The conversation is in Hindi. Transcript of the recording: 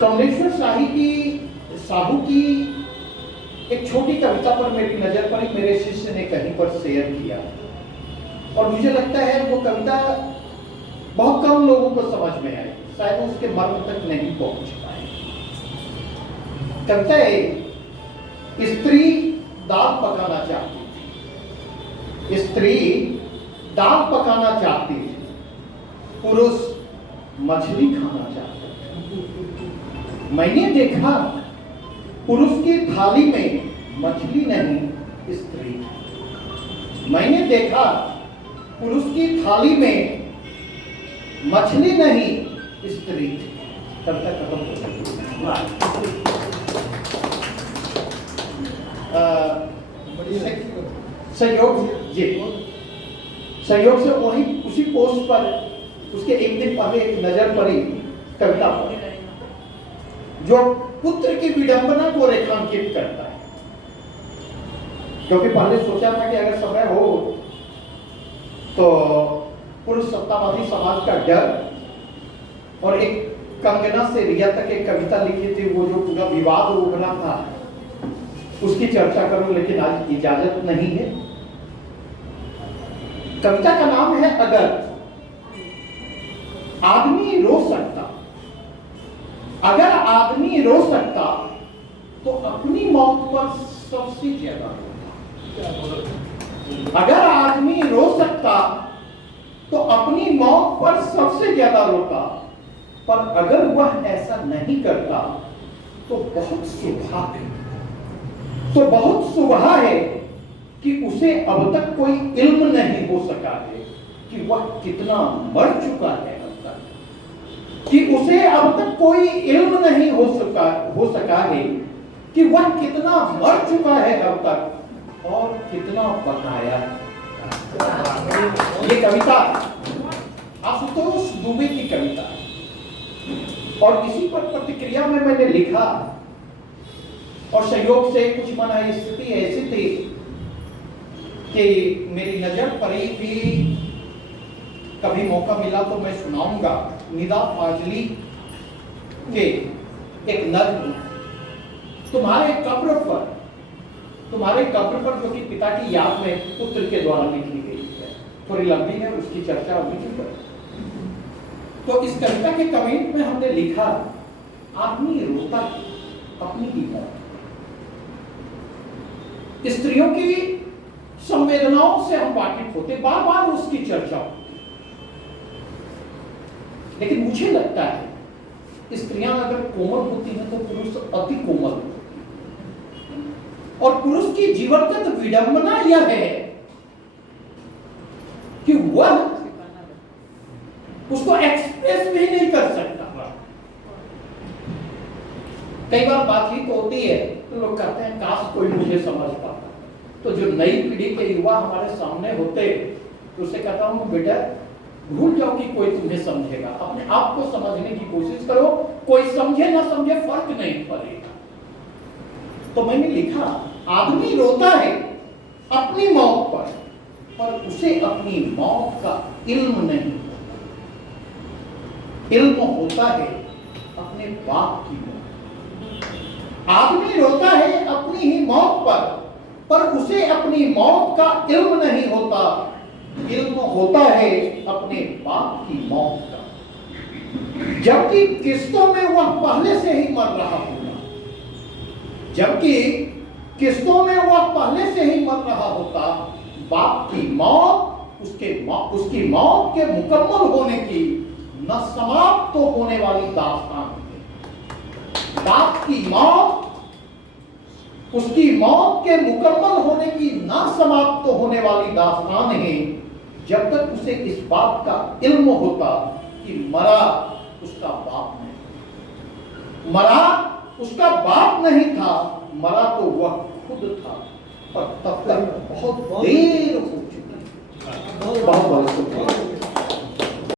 कमलेश्वर साहू की एक छोटी कविता पर मेरी नजर पड़ी, मेरे शिष्य ने कहीं पर शेयर किया और मुझे लगता है वो कविता बहुत कम लोगों को समझ में आई, शायद उसके मर्म तक नहीं पहुंच पाए। कविता है, स्त्री दाल पकाना चाहती थी, स्त्री दाल पकाना चाहती थी, पुरुष मछली खाना चाहते थे। मैंने देखा पुरुष की थाली में मछली नहीं स्त्री थी। मैंने देखा पुरुष की थाली में मछली नहीं स्त्री थी। कविता खत्म हो संयोग से वही उसी पोस्ट पर उसके एक दिन पहले एक नजर पड़ी कविता पर जो पुत्र की विडंबना को रेखांकित करता है। क्योंकि पहले सोचा था कि अगर समय हो तो पुरुष सत्तावादी समाज का डर और एक कंगना से रिया तक एक कविता लिखी थी, वो जो पूरा विवाद उभरा था उसकी चर्चा करूं, लेकिन आज इजाजत नहीं है। कविता का नाम है अगर। आदमी रो सकता, अगर आदमी रो सकता तो अपनी मौत पर सबसे ज्यादा रोता। अगर आदमी रो सकता तो अपनी मौत पर सबसे ज्यादा रोता, पर अगर वह ऐसा नहीं करता तो बहुत सुबह है कि उसे अब तक कोई इल्म नहीं हो सका है कि वह कितना मर चुका है अब तक, कि उसे अब तक कोई इल्म नहीं हो सका है कि वह कितना मर चुका है अब तक और कितना बकाया है। ये कविता आशुतोष दुबे की कविता है और इसी पर प्रतिक्रिया में मैंने लिखा और संयोग से कुछ मना स्थिति ऐसी थी कि मेरी नजर पड़ी थी, कभी मौका मिला तो मैं सुनाऊंगा निदा फाजली के एक नज्म, तुम्हारे कब्र पर जो कि पिता की याद में पुत्र के द्वारा लिखी गई है, थोड़ी लंबी है, उसकी चर्चा अभी की पर। तो इस कविता के कमेंट में हमने लिखा, आदमी रोता अपनी ही मौत। स्त्रियों की संवेदनाओं से हम वाकिफ होते, बार बार उसकी चर्चा होती, लेकिन मुझे लगता है स्त्रियां अगर कोमल होती हैं तो पुरुष अति कोमल होते हैं। और पुरुष की जीवनगत विडंबना यह है कि वह उसको एक्सप्रेस भी नहीं कर सकता। कई बार बातचीत तो होती है तो लोग कहते हैं काश कोई मुझे समझ पाता। तो जो नई पीढ़ी के युवा हमारे सामने होते तो उससे कहता हूं बेटा भूल जाओ कि कोई तुम्हें समझेगा, अपने आप को समझने की कोशिश करो, कोई समझे ना समझे फर्क नहीं पड़ेगा। तो मैंने लिखा, आदमी रोता है अपनी मौत पर उसे अपनी मौत का इल्म नहीं होता। इल्म होता है अपने बाप की मौत। आदमी रोता है अपनी ही मौत पर उसे अपनी मौत का इल्म नहीं होता। इल्म होता है अपने बाप की मौत का, जबकि किस्तों में वह पहले से ही मर रहा होगा। जबकि किस्तों में वह पहले से ही मर रहा होता। बाप की मौत उसकी मौत के मुकम्मल होने की न समाप्त तो होने वाली दास्तान है। बाप की मौत उसकी मौत के मुकम्मल होने की ना समाप्त तो होने वाली दास्तान है, जब तक उसे इस बात का इल्म होता कि मरा उसका बाप नहीं, मरा उसका बाप नहीं था, मरा तो वह खुद था, पर तब तक बहुत देर हो चुकी। बहुत बहुत शुक्रिया।